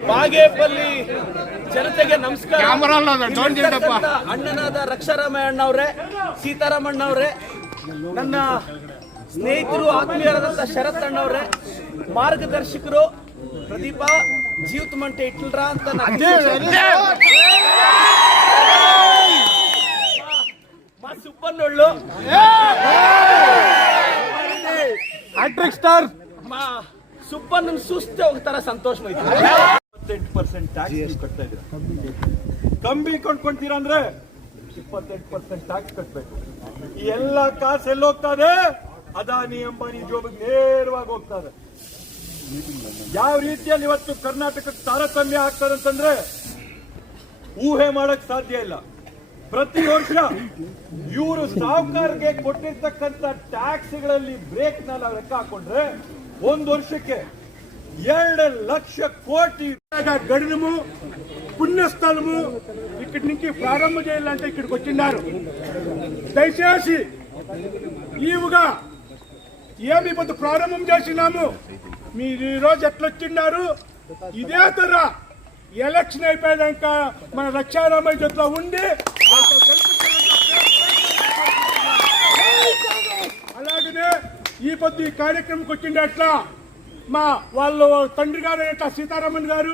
ಬಾಗೇಪಲ್ಲಿ ಜನತೆಗೆ ನಮಸ್ಕಾರ. ಅಣ್ಣನಾದ ರಕ್ಷಾರಾಮಯ್ಯ ಅಣ್ಣವ್ರೆ, ಸೀತಾರಾಮಣ್ಣವ್ರೆ, ನನ್ನ ಸ್ನೇಹಿತರು ಆತ್ಮೀಯರಾದಂಥ ಶರತ್ ಅಣ್ಣವ್ರೆ, ಮಾರ್ಗದರ್ಶಕರು ಪ್ರದೀಪ ಜೀವಿತ ಮಂಟೆ ಇಟ್ಲ್ರ ಅಂತ ಮಾ ಸುಬ್ಬಣ್ಣೊಳ್ಳು ಹ್ಯಾಟ್ರಿಕ್ ಸ್ಟಾರ್ ಮಾ ಸುಬ್ಬಣ್ಣನ ಸುಸ್ತೆ ಹೋಗ್ತಾರ ಸಂತೋಷ ಮೈತ್ರಿ 28% ಟ್ಯಾಕ್ಸ್ ಕಟ್ತಾ ಇದ್ದೀರಾ. ಕಂಬಿ ಕೊಂಡ್ಕೊಂತೀರಾ ಅಂದ್ರೆ 28% ಟ್ಯಾಕ್ಸ್ ಕಟ್ಟಬೇಕು. ಈ ಎಲ್ಲ ಕಾಸು ಎಲ್ಲಿ ಹೋಗ್ತದೆ? ಅದಾನಿ ಅಂಬಾನಿ ಜೋಬಿಗೆ ನೇರವಾಗಿ ಹೋಗ್ತದೆ. ಯಾವ ರೀತಿಯಲ್ಲಿ ಇವತ್ತು ಕರ್ನಾಟಕಕ್ಕೆ ತಾರತಮ್ಯ ಆಗ್ತದೆ ಅಂತಂದ್ರೆ ಊಹೆ ಮಾಡಕ್ ಸಾಧ್ಯ ಇಲ್ಲ. ಪ್ರತಿ ವರ್ಷ ಇವರು ಸಾಹುಕಾರರಿಗೆ ಕೊಟ್ಟಿರ್ತಕ್ಕಂಥ ಟ್ಯಾಕ್ಸ್ಗಳಲ್ಲಿ ಬ್ರೇಕ್ ನ ಲೆಕ್ಕ ಹಾಕೊಂಡ್ರೆ ಒಂದು ವರ್ಷಕ್ಕೆ 2 లక్ష కోటి గడుము పుణ్యస్థలము ఇక్కడి నుంచి ప్రారంభం చేయాలంటే ఇక్కడికి వచ్చిన్నారు. దయచేసి ఈవుగా ఏమి ఇప్పుడు ప్రారంభం చేసినాము, మీరు ఈరోజు ఎట్లా వచ్చిన్నారు ఇదే తర ఎలక్షన్ అయిపోయాక మన రక్షారామయ్య జట్లా ఉండి అలాగనే ఈ పొద్దు ఈ కార్యక్రమంకి వచ్చిండే అట్లా మా వాళ్ళు తండ్రి గారు సీతారామన్ గారు